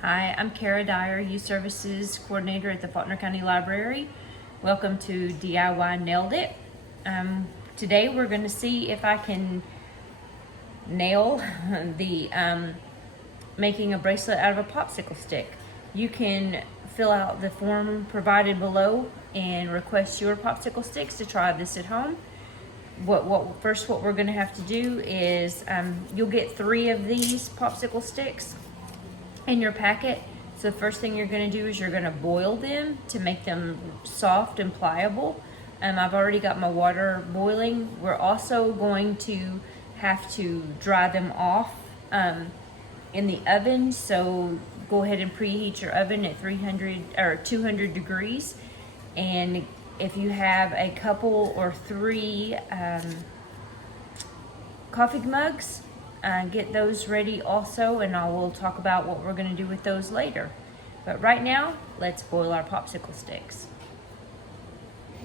Hi, I'm Kara Dyer, Youth Services Coordinator at the Faulkner County Library. Welcome to DIY Nailed It. Today we're going to see if I can nail the making a bracelet out of a popsicle stick. You can fill out the form provided below and request your popsicle sticks to try this at home. What we're going to have to do is you'll get 3 of these popsicle sticks in your packet. So the first thing you're going to do is you're going to boil them to make them soft and pliable. I've already got my water boiling. We're also going to have to dry them off in the oven. So go ahead and preheat your oven at 300 or 200 degrees. And if you have a couple or 3 coffee mugs, get those ready also, and I will talk about what we're going to do with those later. But right now, let's boil our popsicle sticks.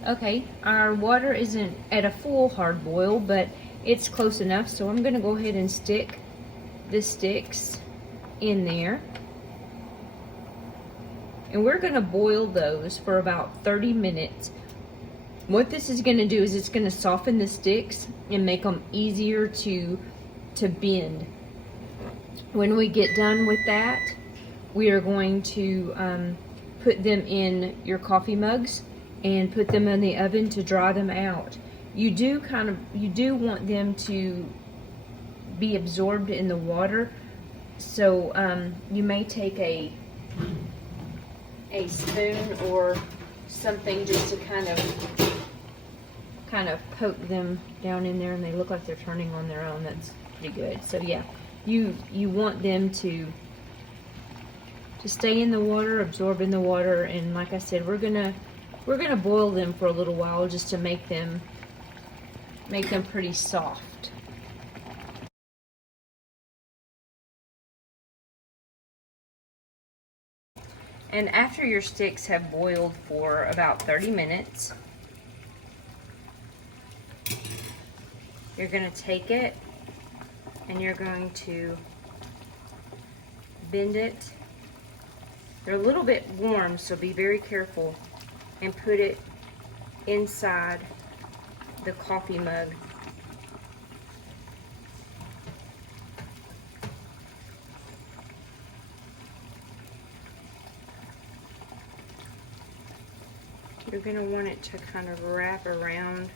Okay, our water isn't at a full hard boil, but it's close enough, so I'm going to go ahead and stick the sticks in there. And we're going to boil those for about 30 minutes. What this is going to do is it's going to soften the sticks and make them easier to bend. When we get done with that, we are going to put them in your coffee mugs and put them in the oven to dry them out. You do want them to be absorbed in the water, so you may take a spoon or something just to kind of poke them down in there, and they look like they're turning on their own. That's pretty good. So yeah, you want them to stay in the water, absorb in the water, and like I said, we're gonna boil them for a little while just to make them pretty soft. And after your sticks have boiled for about 30 minutes, you're going to take it and you're going to bend it. They're a little bit warm, so be very careful, and put it inside the coffee mug. You're going to want it to kind of wrap around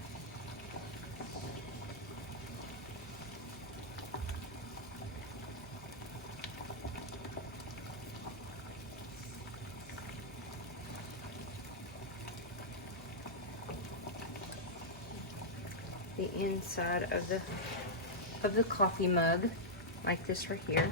the inside of the coffee mug, like this right here.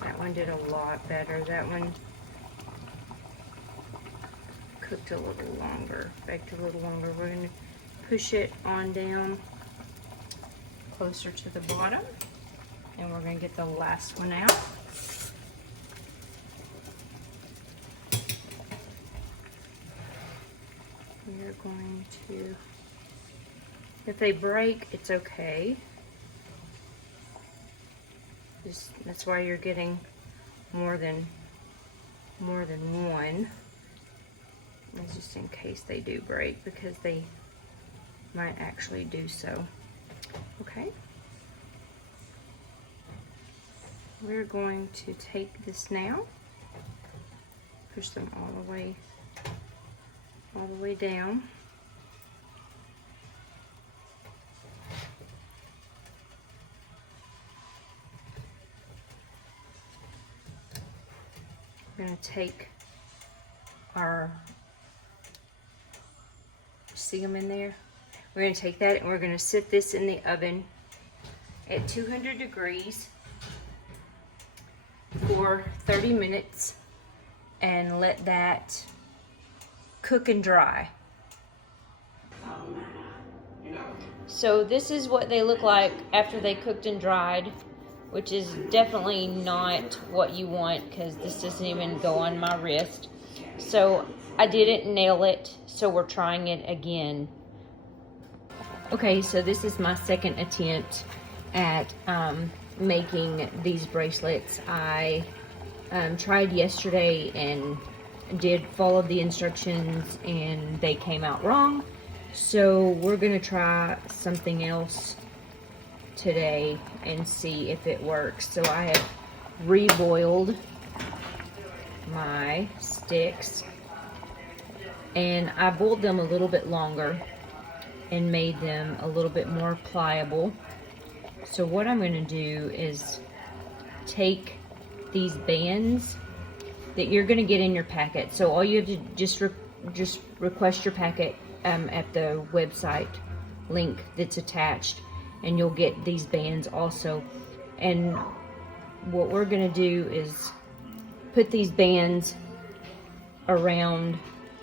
That one did a lot better. That one cooked a little longer, baked a little longer. We're going to push it on down closer to the bottom, and we're going to get the last one out. We're going to, if they break, it's okay. That's why you're getting more than one. That's just in case they do break, because they might actually do so. Okay. We're going to take this now, push them all the way down. We're going to take our, see them in there? We're going to take that and we're going to sit this in the oven at 200 degrees for 30 minutes and let that cook and dry. So this is what they look like after they cooked and dried, which is definitely not what you want because this doesn't even go on my wrist. So I didn't nail it, so we're trying it again. Okay, so this is my second attempt at making these bracelets. I tried yesterday and did follow the instructions and they came out wrong. So we're gonna try something else today and see if it works. So I have reboiled my sticks and I boiled them a little bit longer and made them a little bit more pliable. So what I'm going to do is take these bands that you're going to get in your packet. So all you have to just request your packet at the website link that's attached, and you'll get these bands also. And what we're going to do is put these bands around